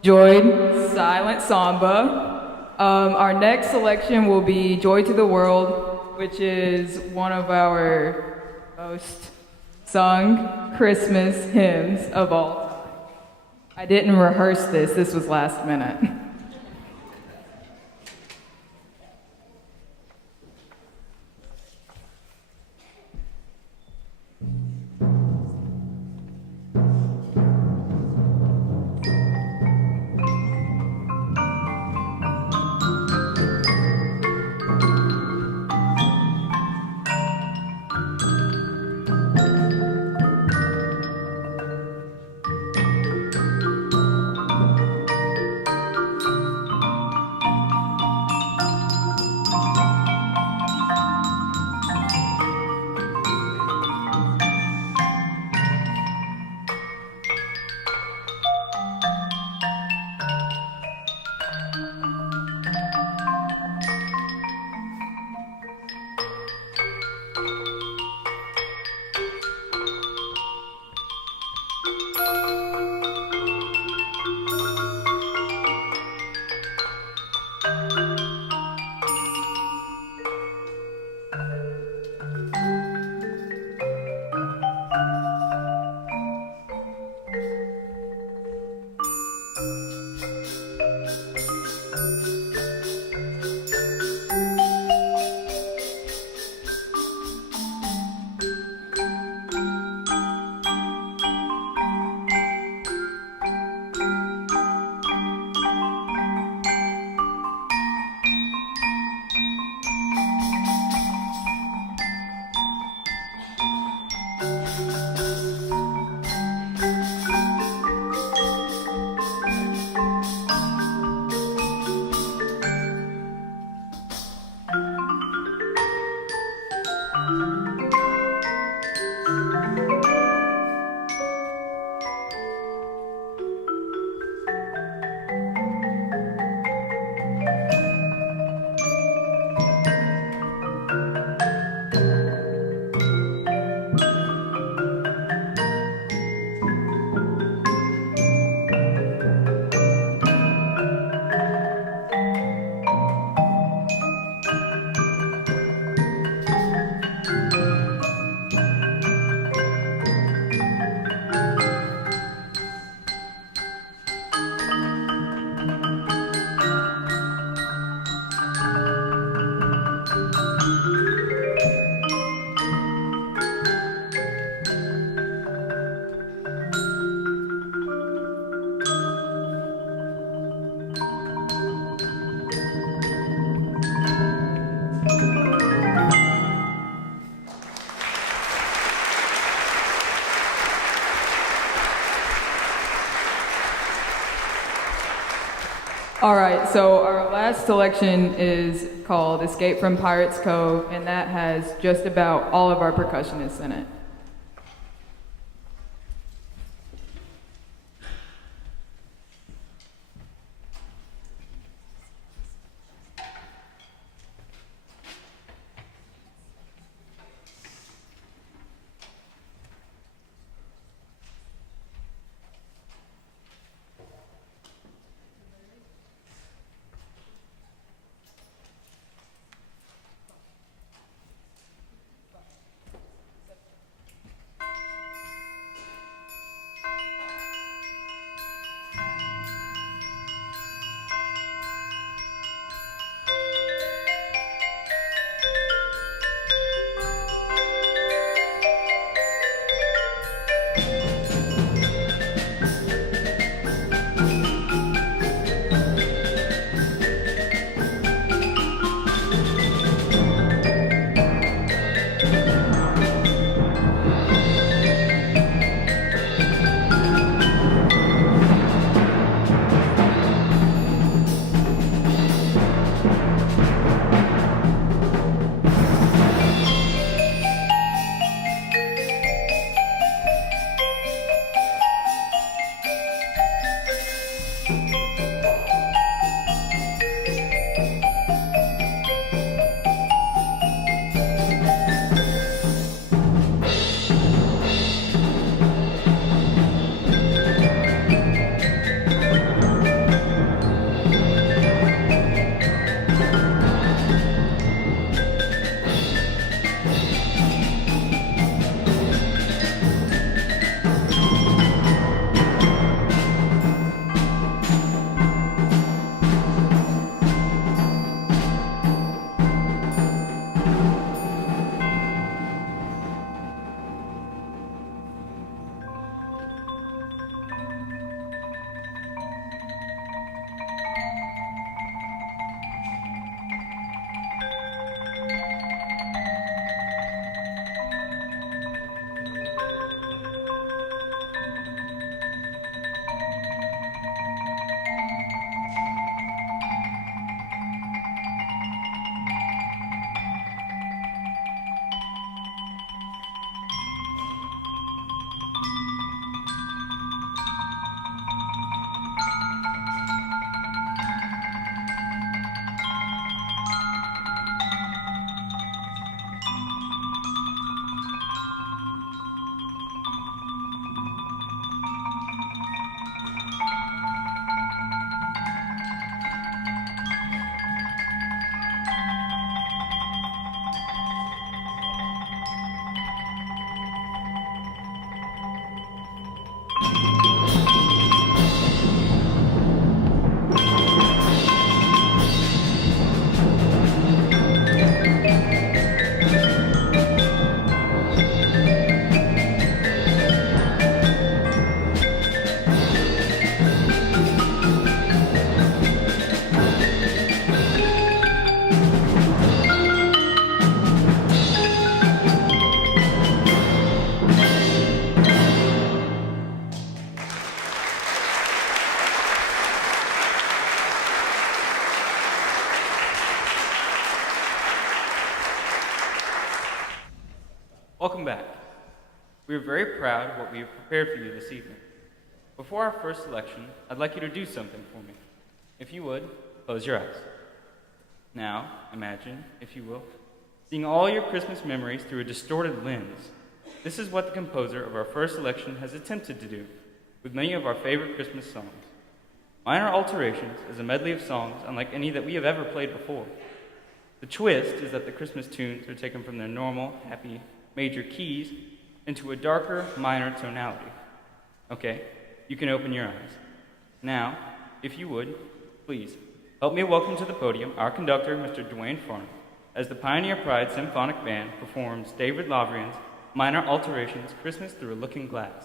Joy, Silent Samba. Our next selection will be Joy to the World, which is one of our most sung Christmas hymns of all time. I didn't rehearse this was last minute. All right, so our last selection is called Escape from Pirates Cove, and that has just about all of our percussionists in it. are very proud of what we have prepared for you this evening. Before our first selection, I'd like you to do something for me. If you would, close your eyes. Now, imagine, if you will, seeing all your Christmas memories through a distorted lens. This is what the composer of our first selection has attempted to do with many of our favorite Christmas songs. Minor Alterations is a medley of songs unlike any that we have ever played before. The twist is that the Christmas tunes are taken from their normal, happy, major keys into a darker, minor tonality. Okay, you can open your eyes. Now, if you would, please, help me welcome to the podium our conductor, Mr. Dwayne Farnham, as the Pioneer Pride Symphonic Band performs David Lavrien's Minor Alterations, Christmas Through a Looking Glass.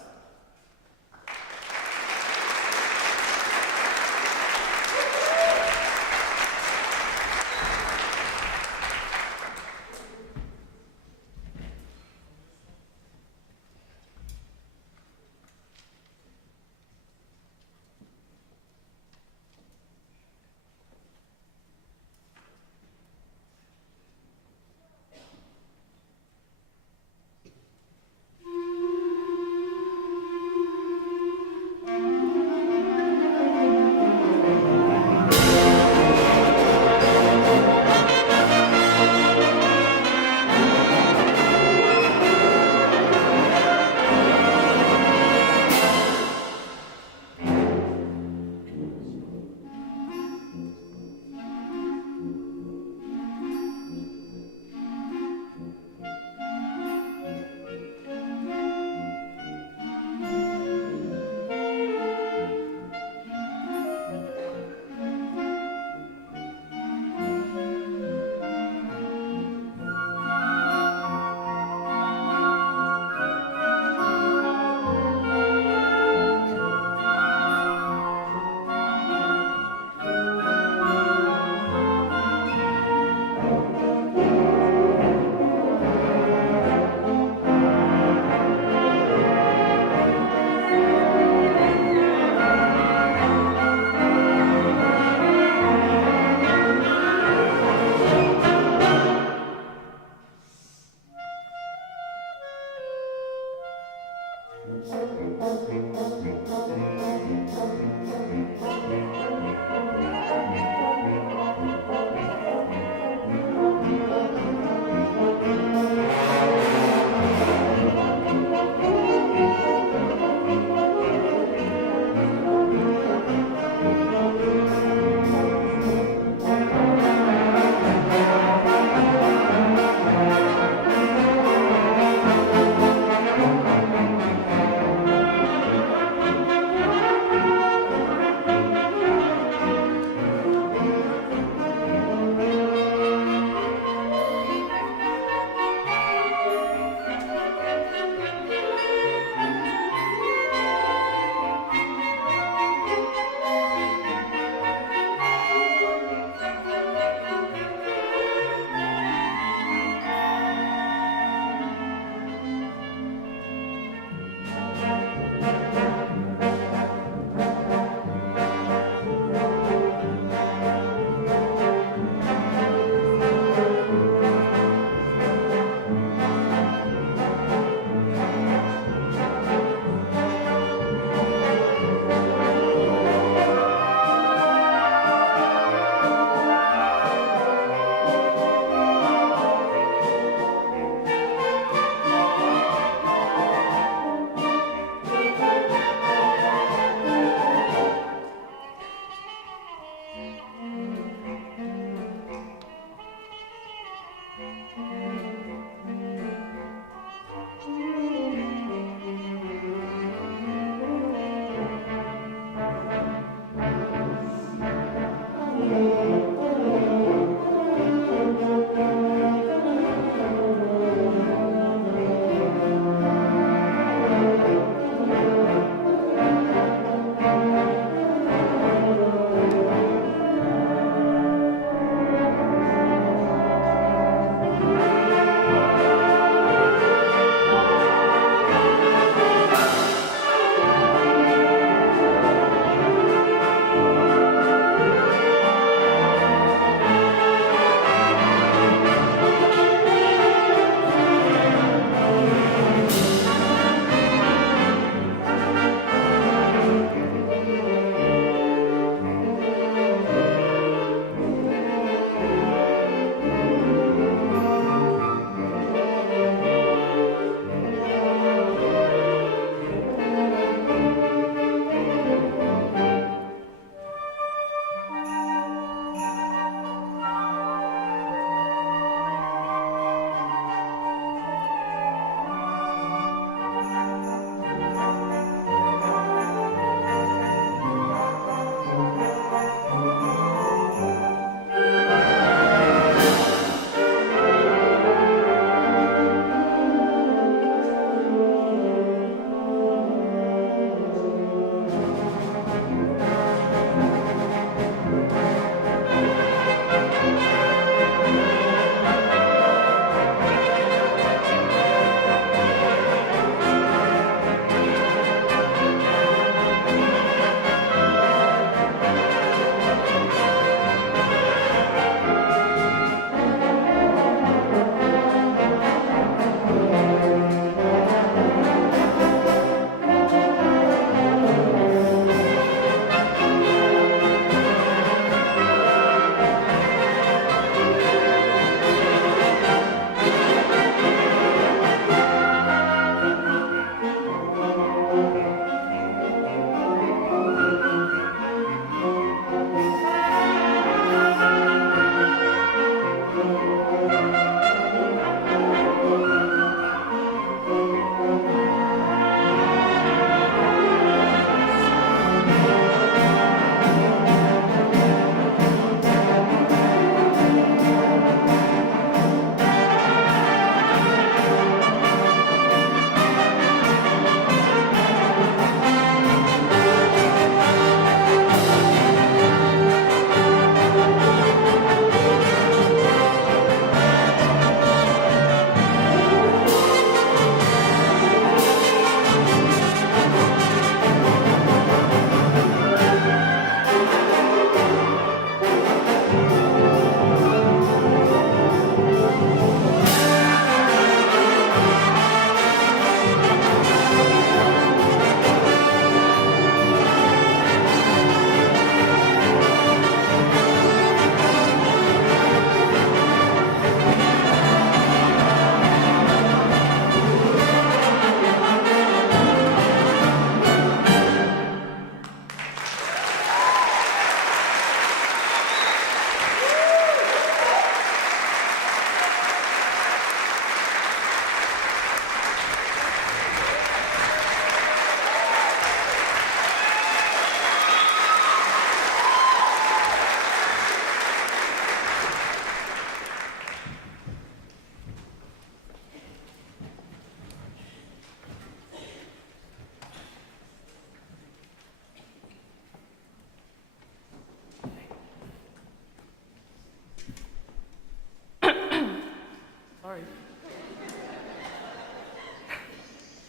Sorry.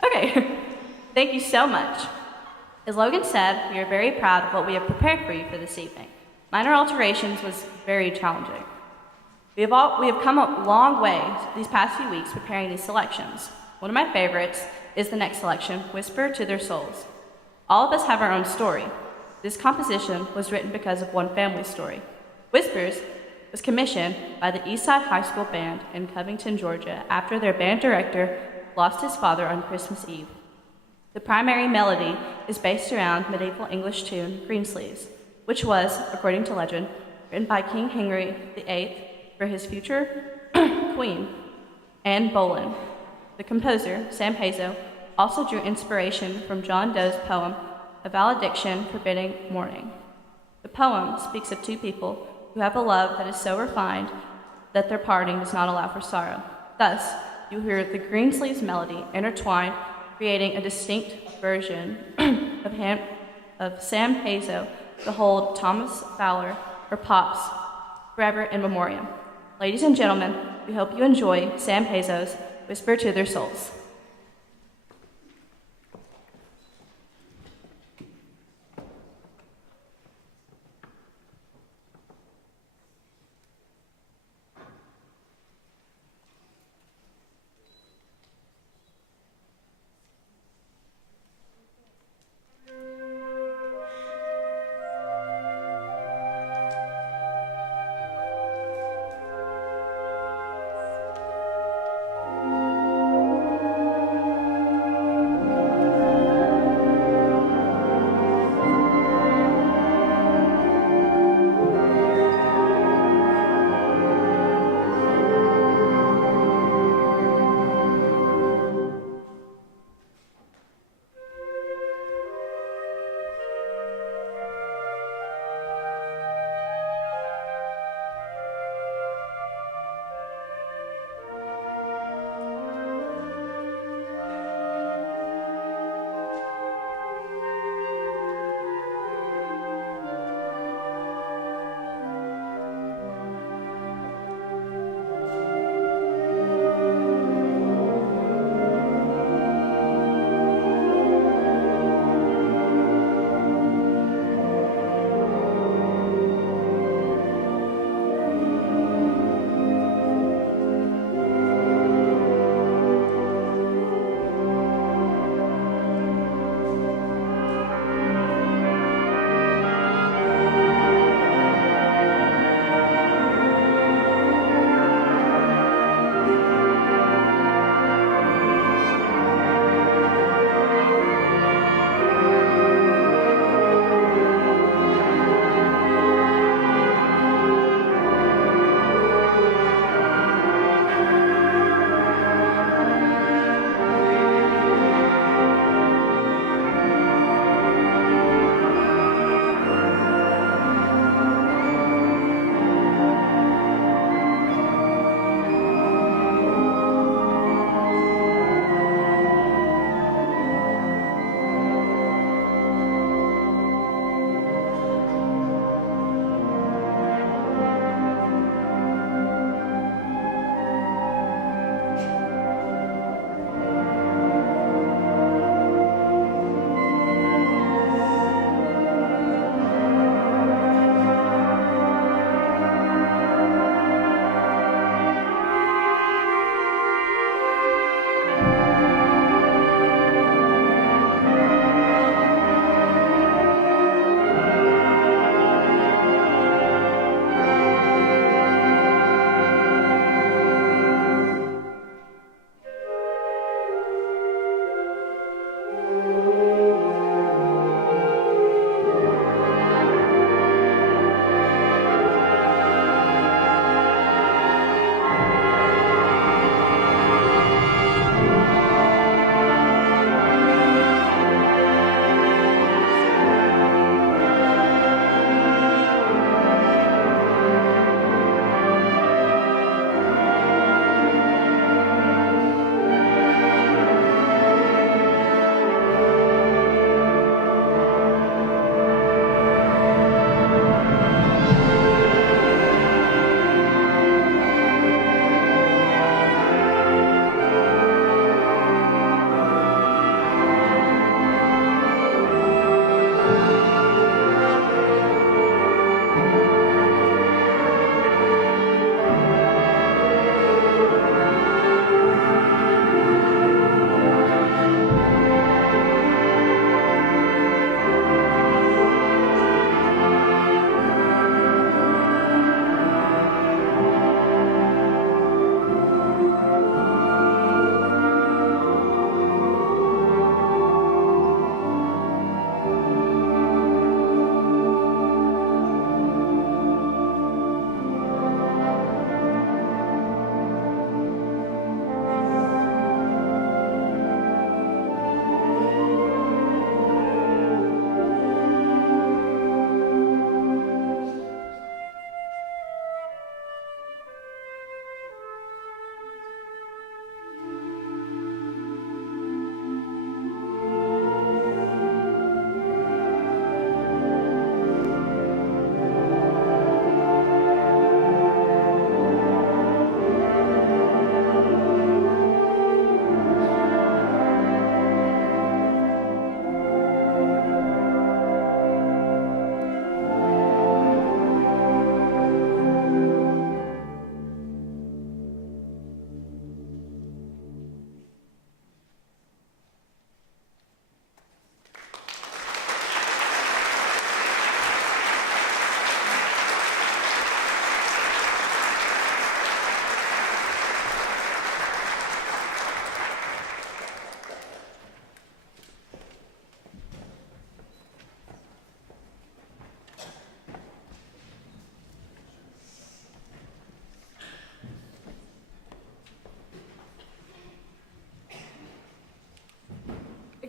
Okay, thank you so much. As Logan said, we are very proud of what we have prepared for you for this evening. Minor Alterations was very challenging. We have come a long way these past few weeks preparing these selections. One of my favorites is the next selection, Whisper to Their Souls. All of us have our own story. This composition was written because of one family's story. Whispers was commissioned by the Eastside High School Band in Covington, Georgia, after their band director lost his father on Christmas Eve. The primary melody is based around medieval English tune Greensleeves, which was, according to legend, written by King Henry VIII for his future queen, Anne Boleyn. The composer, Sam Hazo, also drew inspiration from John Doe's poem, A Valediction Forbidding Mourning. The poem speaks of two people who have a love that is so refined that their parting does not allow for sorrow. Thus, you hear the Greensleeves melody intertwined, creating a distinct version of Sam Hazo to hold Thomas Fowler or Pops forever in memoriam. Ladies and gentlemen, we hope you enjoy Sam Hazo's Whisper to Their Souls.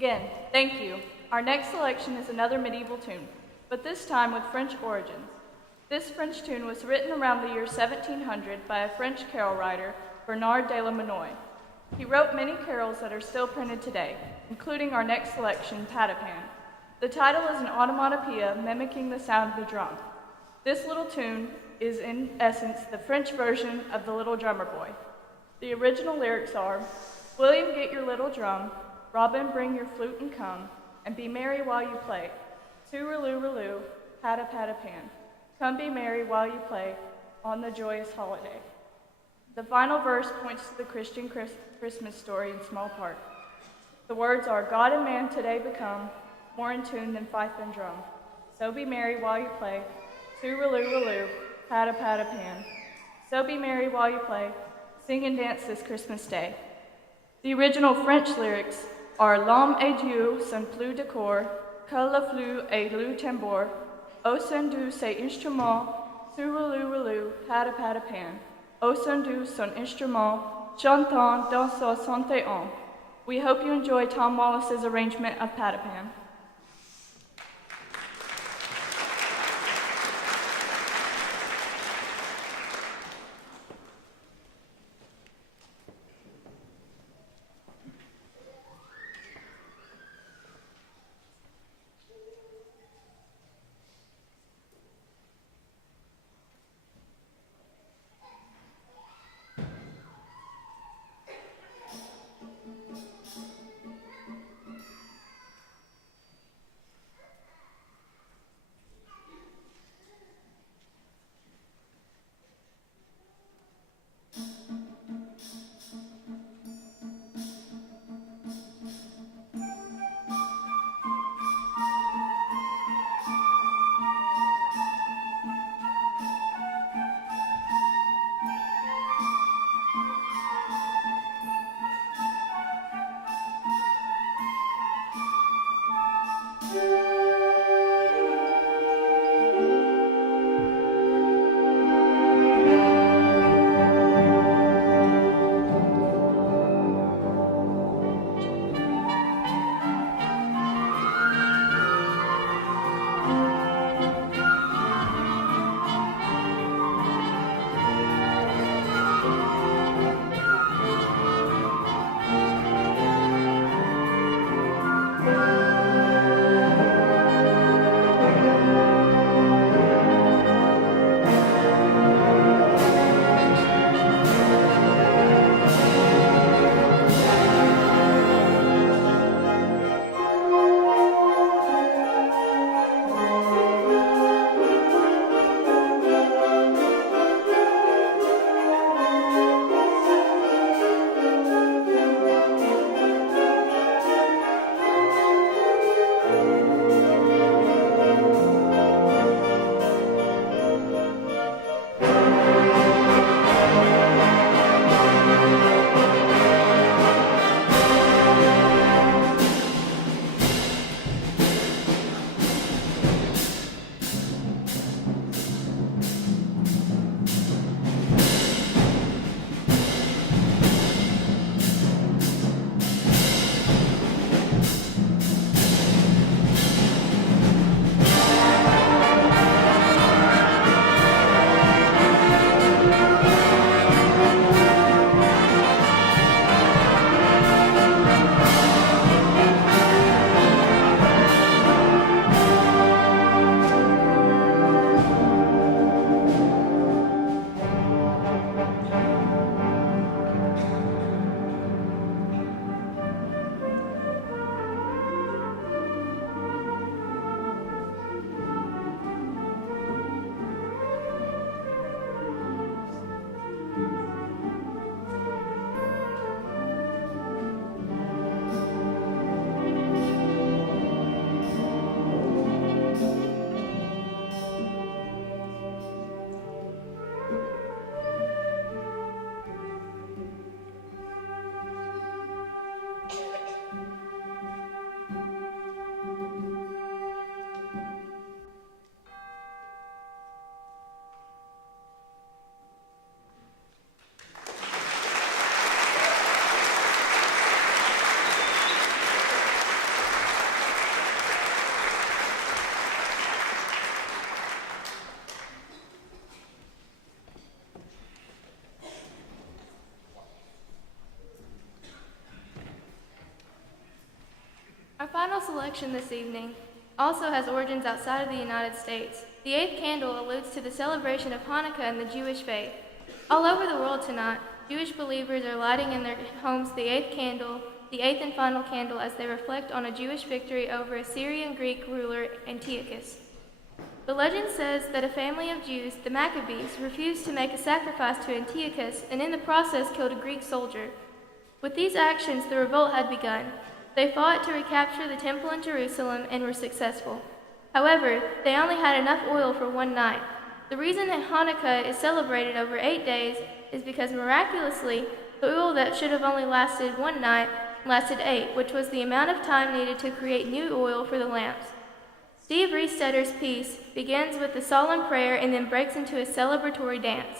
Again, thank you. Our next selection is another medieval tune, but this time with French origins. This French tune was written around the year 1700 by a French carol writer, Bernard de la Monnoye. He wrote many carols that are still printed today, including our next selection, Patapan. The title is an onomatopoeia mimicking the sound of the drum. This little tune is in essence the French version of The Little Drummer Boy. The original lyrics are, William, get your little drum, Robin, bring your flute and come, and be merry while you play. Tooraloo-raloo, pat-a-pat-a-pan. Come be merry while you play on the joyous holiday. The final verse points to the Christian Christmas story in small part. The words are, God and man today become more in tune than fife and drum. So be merry while you play. Tooraloo-raloo, pat-a-pat-a-pan. So be merry while you play. Sing and dance this Christmas day. The original French lyrics are L'homme et Dieu sont plus d'accord que le flûte et le tambour. Au son de ses instruments, tooraloo-raloo, pat-a-pat-a-pan. Au son de son instrument, chantant dans sa santé on. We hope you enjoy Tom Wallace's arrangement of Patapan. selection this evening also has origins outside of the United States. The eighth candle alludes to the celebration of Hanukkah and the Jewish faith. All over the world tonight, Jewish believers are lighting in their homes the eighth and final candle as they reflect on a Jewish victory over Assyrian Greek ruler Antiochus. The legend says that a family of Jews, the Maccabees, refused to make a sacrifice to Antiochus and in the process killed a Greek soldier. With these actions, the revolt had begun. They fought to recapture the temple in Jerusalem and were successful. However, they only had enough oil for one night. The reason that Hanukkah is celebrated over 8 days is because miraculously, the oil that should have only lasted one night lasted 8, which was the amount of time needed to create new oil for the lamps. Steve Riestetter's piece begins with a solemn prayer and then breaks into a celebratory dance.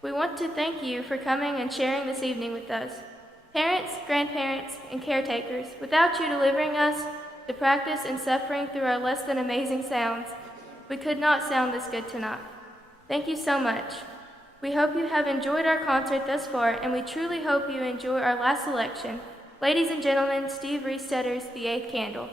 We want to thank you for coming and sharing this evening with us. Parents, grandparents, and caretakers, without you delivering us the practice and suffering through our less than amazing sounds, we could not sound this good tonight. Thank you so much. We hope you have enjoyed our concert thus far, and we truly hope you enjoy our last selection. Ladies and gentlemen, Steve Riestetter's The Eighth Candle.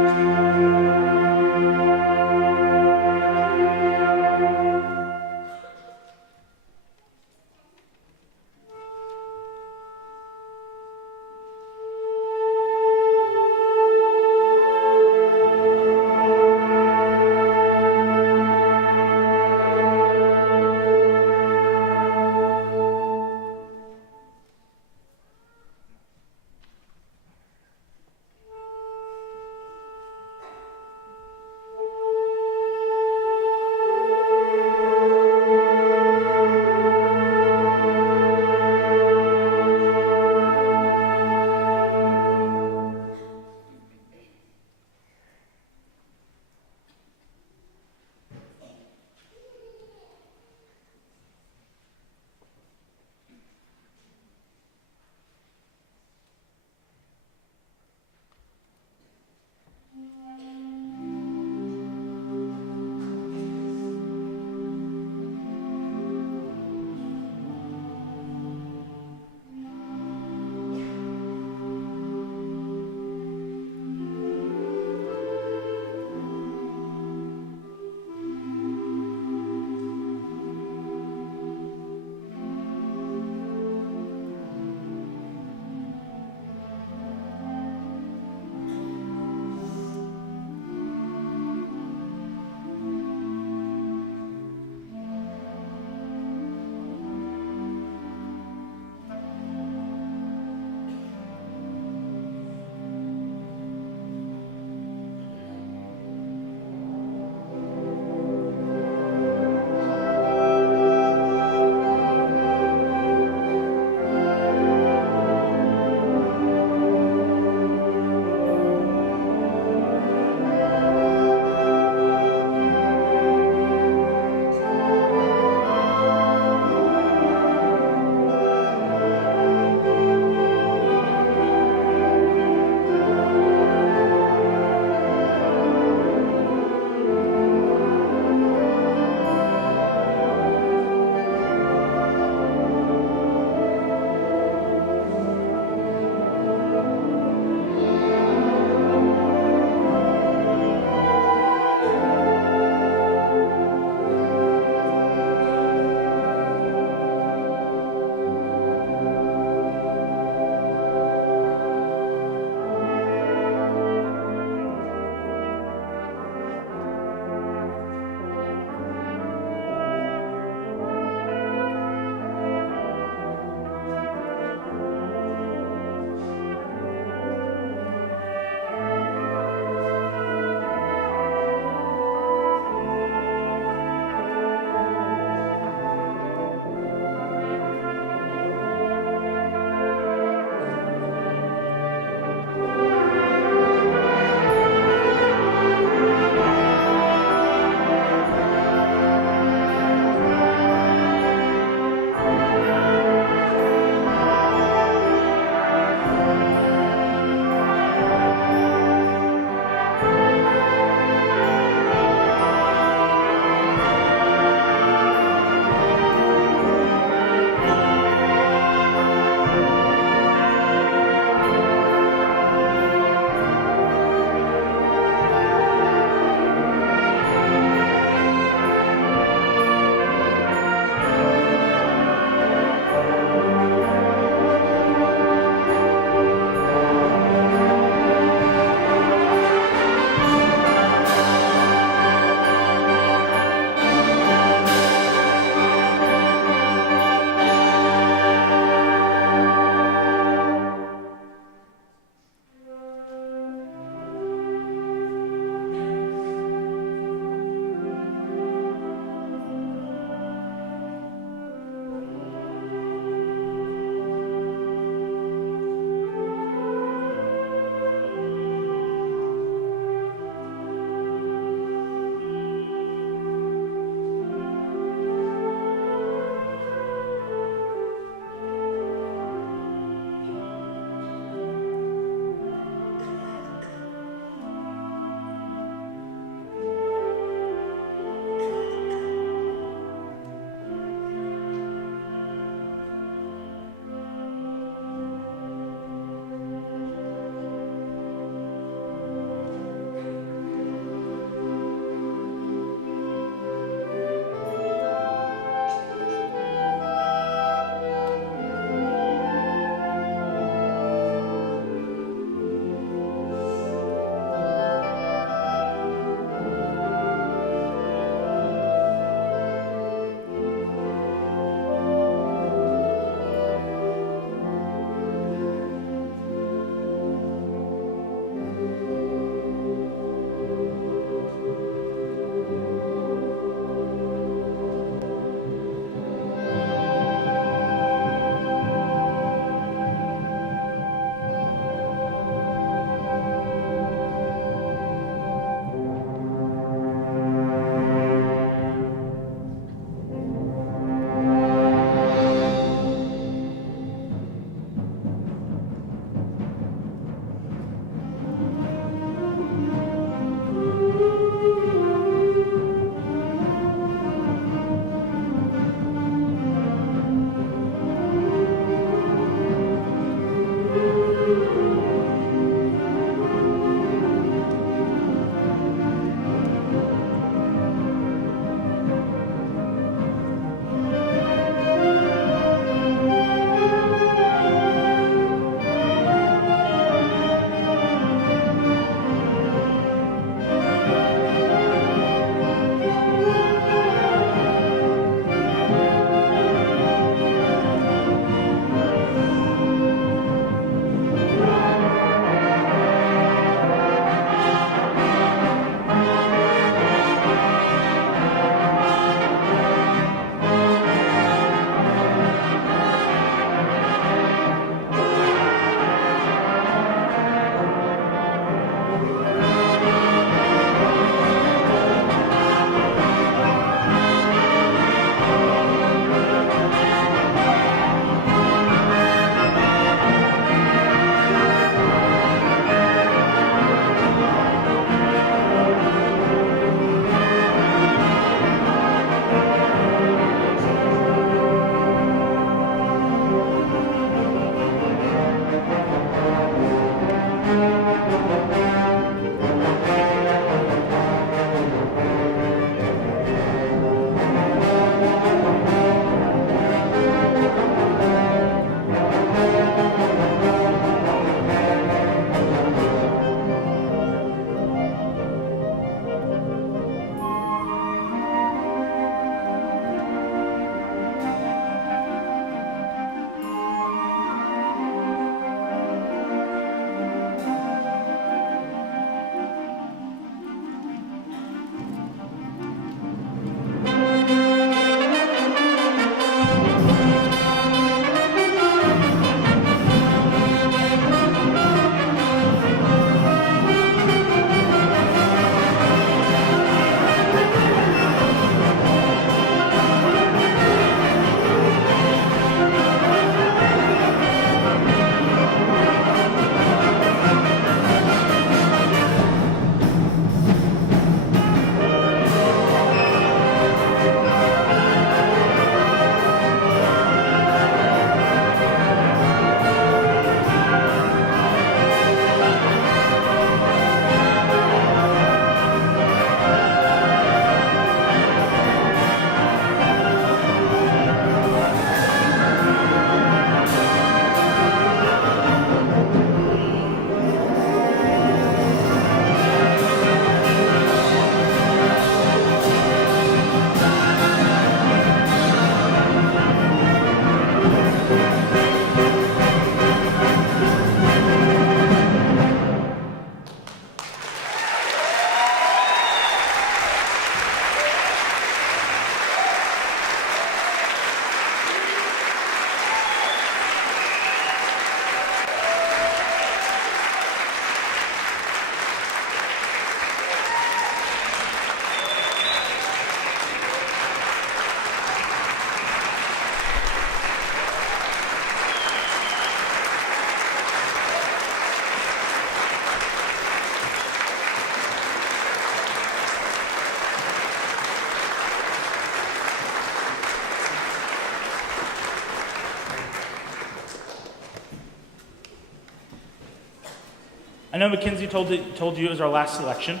know Mackenzie told you it was our last selection.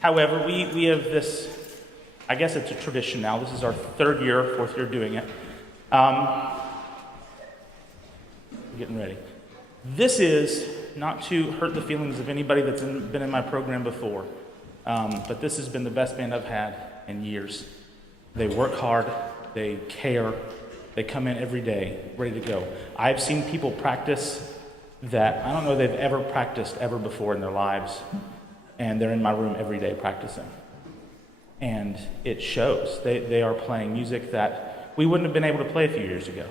However, we have this, I guess it's a tradition now. This is our fourth year doing it. Getting ready. This is not to hurt the feelings of anybody that's been in my program before, but this has been the best band I've had in years. They work hard, they care, they come in every day ready to go. I've seen people practice that I don't know they've ever practiced ever before in their lives, and they're in my room every day practicing. And it shows. They are playing music that we wouldn't have been able to play a few years ago,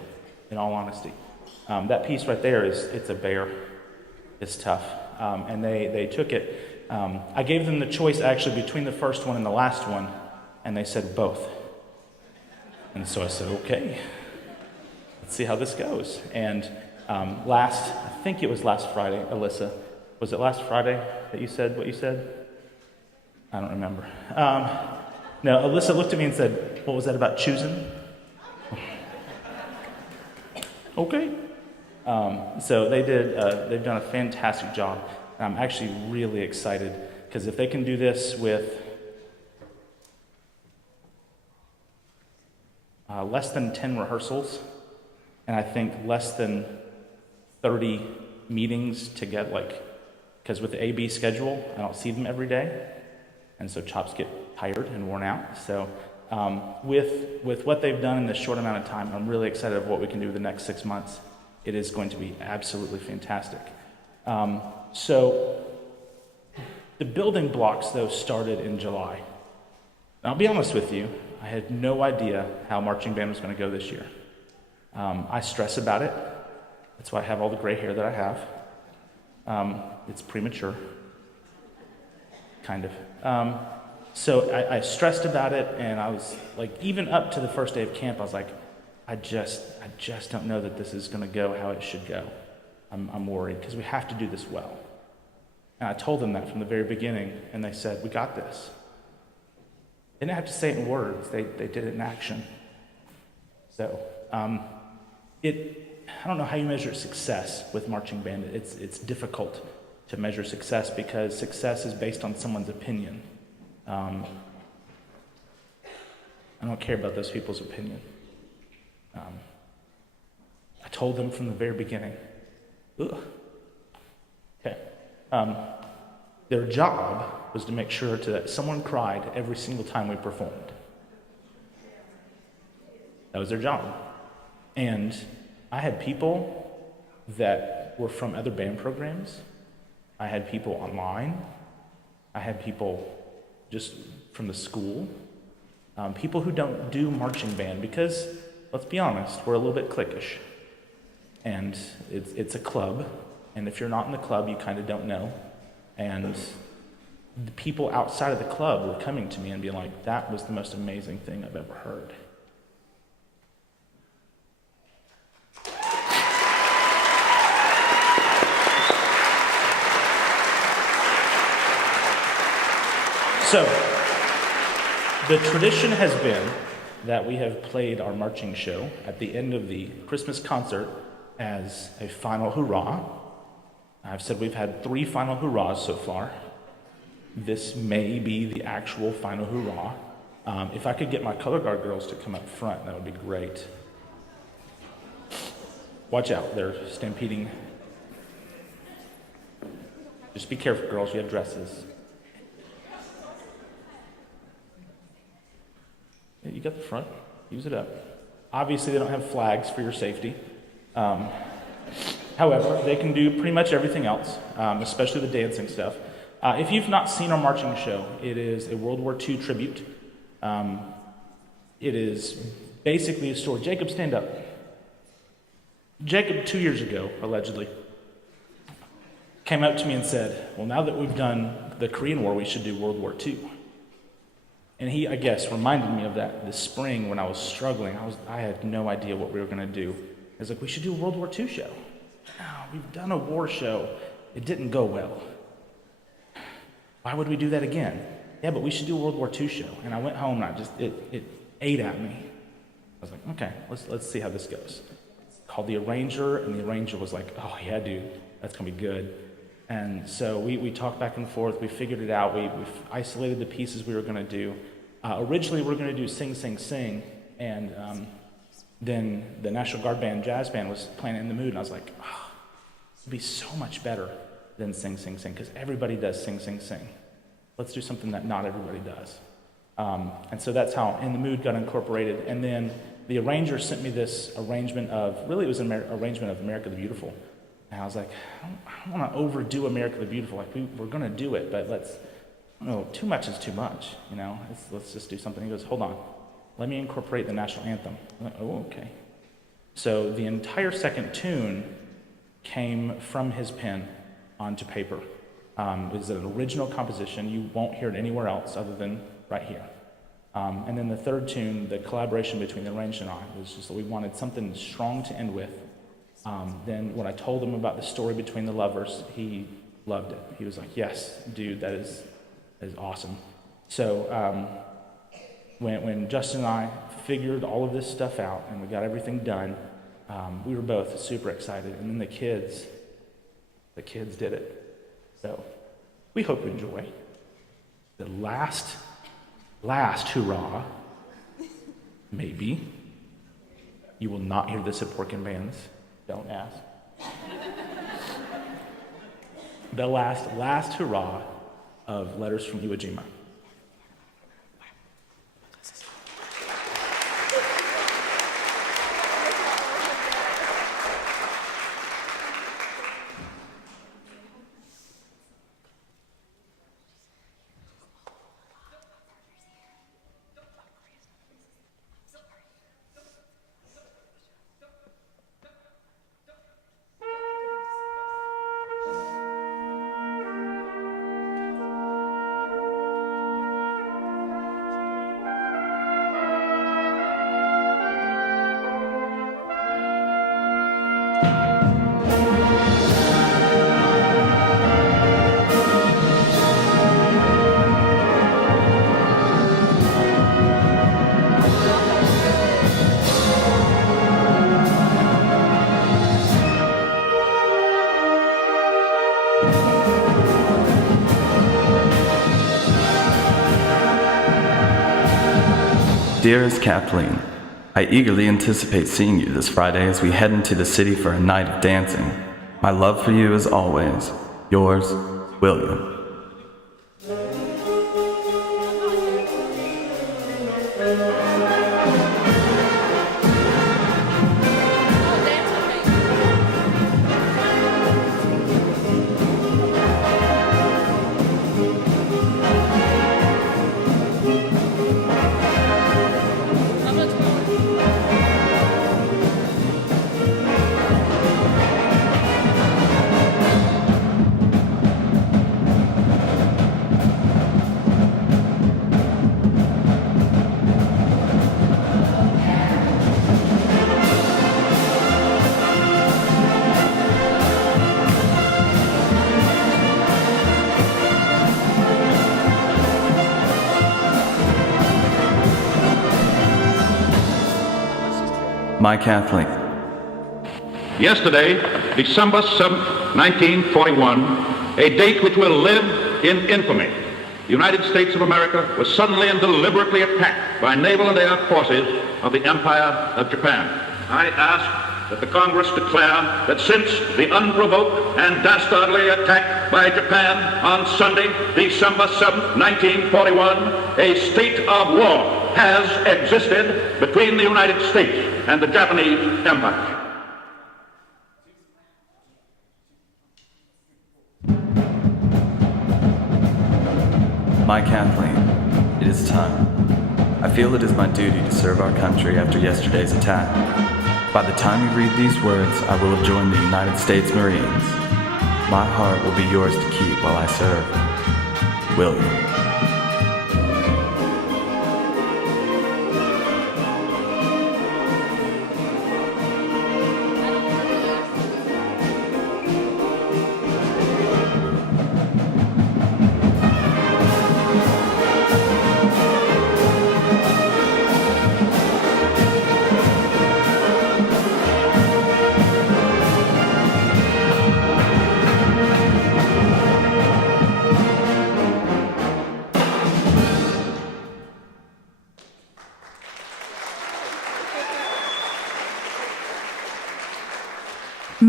in all honesty. That piece right there it's a bear. It's tough. And they took it. I gave them the choice actually between the first one and the last one, and they said both. And so I said, okay, let's see how this goes. And I think it was last Friday, Alyssa, was it last Friday that you said what you said? I don't remember. No, Alyssa looked at me and said, what was that about choosing? Okay. So they've done a fantastic job. And I'm actually really excited because if they can do this with less than 10 rehearsals, and I think less than 30 meetings to get because with the AB schedule, I don't see them every day, and so chops get tired and worn out. So with what they've done in this short amount of time, I'm really excited of what we can do the next 6 months. It is going to be absolutely fantastic. So the building blocks, though, started in July. And I'll be honest with you, I had no idea how marching band was going to go this year. I stress about it. That's why I have all the gray hair that I have. It's premature, kind of. So I stressed about it, and I was even up to the first day of camp, I was like, I just don't know that this is going to go how it should go. I'm worried because we have to do this well. And I told them that from the very beginning, and they said, we got this. They didn't have to say it in words, they did it in action. So I don't know how you measure success with marching band. It's difficult to measure success because success is based on someone's opinion. I don't care about those people's opinion. I told them from the very beginning. Okay. Their job was to make sure that someone cried every single time we performed. That was their job. And I had people that were from other band programs. I had people online. I had people just from the school. People who don't do marching band because, let's be honest, we're a little bit cliquish. And it's a club, and if you're not in the club, you kind of don't know. And the people outside of the club were coming to me and being like, that was the most amazing thing I've ever heard. So, the tradition has been that we have played our marching show at the end of the Christmas concert as a final hurrah. I've said we've had 3 final hurrahs so far. This may be the actual final hurrah. If I could get my color guard girls to come up front, that would be great. Watch out, they're stampeding. Just be careful, girls, you have dresses. Yeah, you got the front, use it up. Obviously, they don't have flags for your safety. However, they can do pretty much everything else, especially the dancing stuff. If you've not seen our marching show, it is a World War II tribute. It is basically a story. Jacob, stand up. Jacob, 2 years ago, allegedly, came up to me and said, well, now that we've done the Korean War, we should do World War II. And he, I guess, reminded me of that this spring when I was struggling. I had no idea what we were going to do. He was like, we should do a World War II show. No, we've done a war show. It didn't go well. Why would we do that again? Yeah, but we should do a World War II show. And I went home and it ate at me. I was like, okay, let's see how this goes. Called the arranger, and the arranger was like, oh yeah, dude, that's going to be good. And so we talked back and forth, we figured it out, we isolated the pieces we were going to do. Originally, we were going to do Sing, Sing, Sing, and then the National Guard Band Jazz Band was playing In the Mood, and I was like, oh, it'd be so much better than Sing, Sing, Sing, because everybody does Sing, Sing, Sing. Let's do something that not everybody does. And so that's how In the Mood got incorporated. And then the arranger sent me this arrangement of, really it was an arrangement of America the Beautiful. And I was like, I don't want to overdo America the Beautiful. Like, we're going to do it, but let's, too much is too much, let's just do something. He goes, hold on, let me incorporate the national anthem. I'm like, oh, okay. So the entire second tune came from his pen onto paper. It was an original composition. You won't hear it anywhere else other than right here. And then the third tune, the collaboration between the arranger and I, was just that we wanted something strong to end with. Then when I told him about the story between the lovers, he loved it. He was like, yes, dude, that is awesome. So when Justin and I figured all of this stuff out and we got everything done, we were both super excited. And then the kids did it. So we hope you enjoy the last hurrah. Maybe. You will not hear this at Porkin Bands. Don't ask. The last hurrah of Letters from Iwo Jima. Dearest Kathleen, I eagerly anticipate seeing you this Friday as we head into the city for a night of dancing. My love for you is always yours, William. My Kathleen. Yesterday, December 7th, 1941, a date which will live in infamy, the United States of America was suddenly and deliberately attacked by naval and air forces of the Empire of Japan. I ask that the Congress declare that since the unprovoked and dastardly attack by Japan on Sunday, December 7th, 1941, a state of war has existed between the United States and the Japanese Empire. My Kathleen, it is time. I feel it is my duty to serve our country after yesterday's attack. By the time you read these words, I will have joined the United States Marines. My heart will be yours to keep while I serve. William.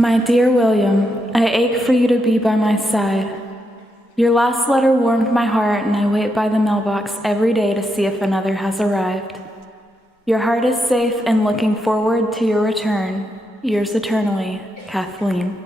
My dear William, I ache for you to be by my side. Your last letter warmed my heart, and I wait by the mailbox every day to see if another has arrived. Your heart is safe and looking forward to your return. Yours eternally, Kathleen.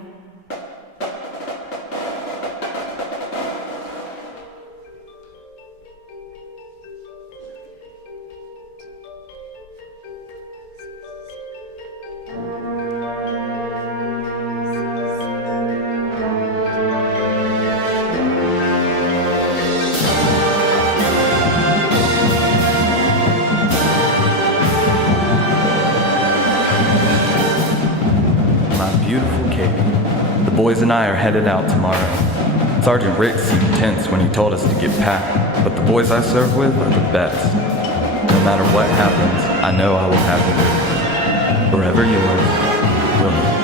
The boys and I are headed out tomorrow. Sergeant Rick seemed tense when he told us to get packed, but the boys I serve with are the best. No matter what happens, I know I will have you. Forever yours, William.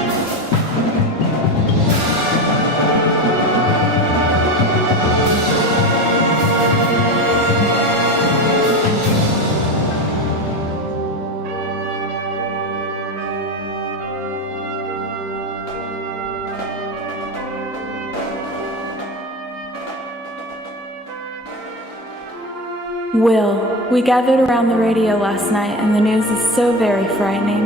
Will, we gathered around the radio last night and the news is so very frightening.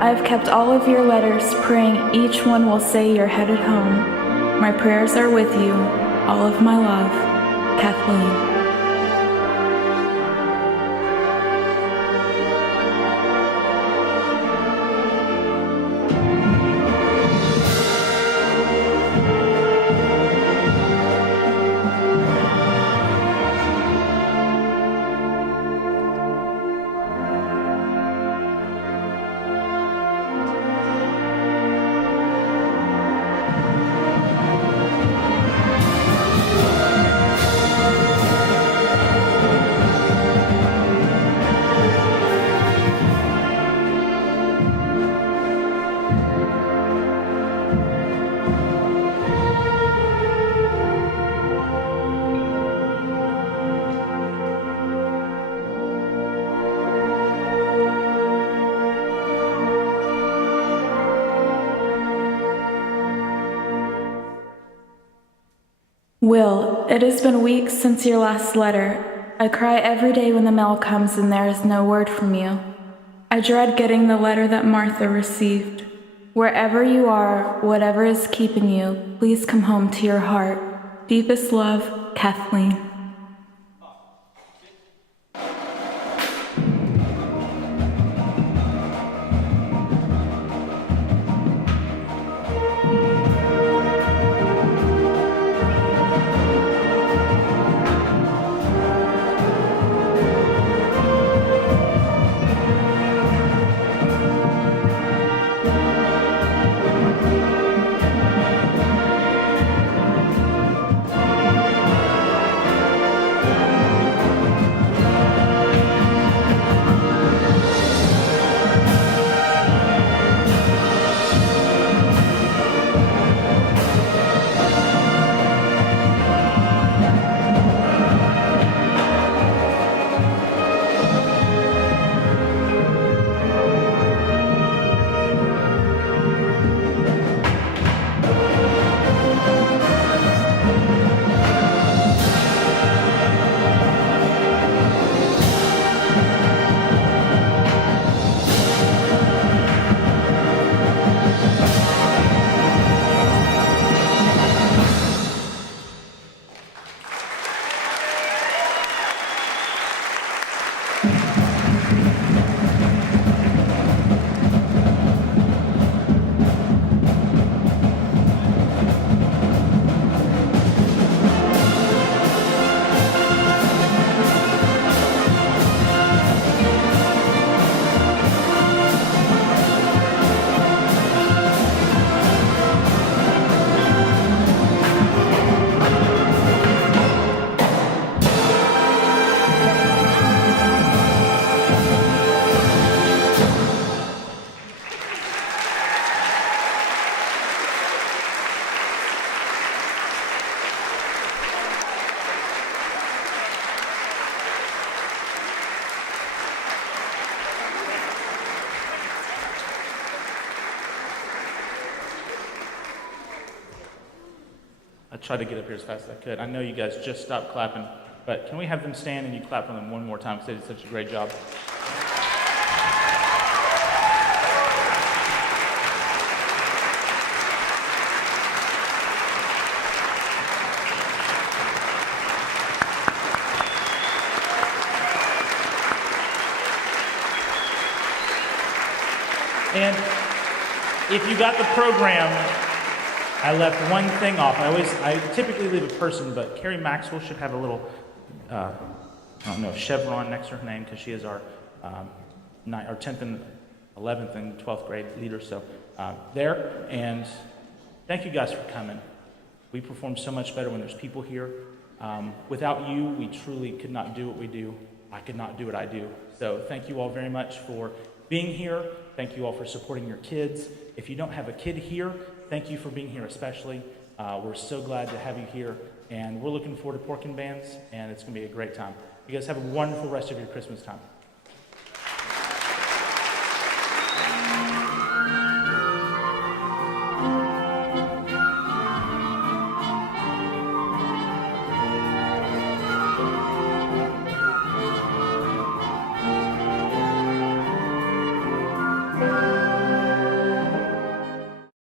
I have kept all of your letters, praying each one will say you're headed home. My prayers are with you. All of my love, Kathleen. Will, it has been weeks since your last letter. I cry every day when the mail comes and there is no word from you. I dread getting the letter that Martha received. Wherever you are, whatever is keeping you, please come home to your heart. Deepest love, Kathleen. try to get up here as fast as I could. I know you guys just stopped clapping, but can we have them stand and you clap for them one more time because they did such a great job. And if you got the program, I left one thing off. I typically leave a person, but Carrie Maxwell should have a little, I don't know, chevron next to her name because she is our 10th and 11th and 12th grade leader. So there, and thank you guys for coming. We perform so much better when there's people here. Without you, we truly could not do what we do. I could not do what I do. So thank you all very much for being here. Thank you all for supporting your kids. If you don't have a kid here, thank you for being here especially. We're so glad to have you here, and we're looking forward to Porkin Bands, and it's going to be a great time. You guys have a wonderful rest of your Christmas time.